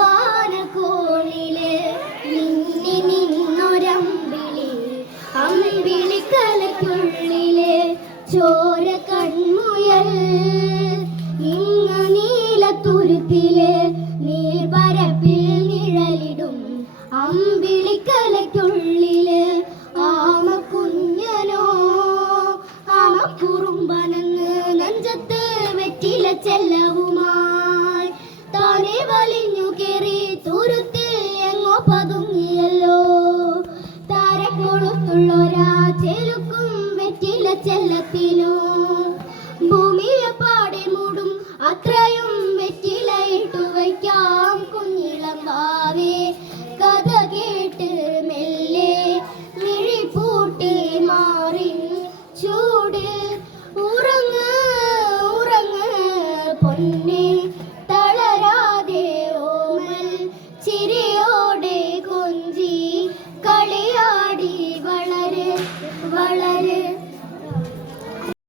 വാനക്കോണില് നിന്നി നിന്നൊരമ്പിളി അമ്പിളിക്കലയ്ക്കുള്ളില് ചോര കൺമുയൽ ഇങ്ങ നീലത്തുരുത്തില് നീൽപരപ്പിൽ നിഴലിടും അമ്പിളിക്കലയ്ക്കുള്ളില് ആമക്കുഞ്ഞനോ ആമക്കുറുമ്പനന്ന് നെഞ്ചത്ത് വെറ്റില ചെല്ലവുമായി താനെ വലിഞ്ഞു കേറി തുരുത്തിൽ എങ്ങോ പതുങ്ങിയല്ലോ താരക്കൊളുത്തുള്ളൊരാ ചെലുക്കും വെറ്റില ചെല്ലത്തിനോ ഭൂമിയെ പാടെ മൂടും അത്രയും വെറ്റില ഇട്ടു വയ്ക്കാം കുഞ്ഞിളം വാവേ കഥ കേട്ട് മെല്ലെ മിഴി പൂട്ടി മാറി ചൂടിൽ ഉറങ്ങ് ഉറങ്ങ് പൊന്നെ തളരാതെ ഓമൽ ചിരിയോടെ കൊഞ്ചി കളിയാടി വളര് വളര്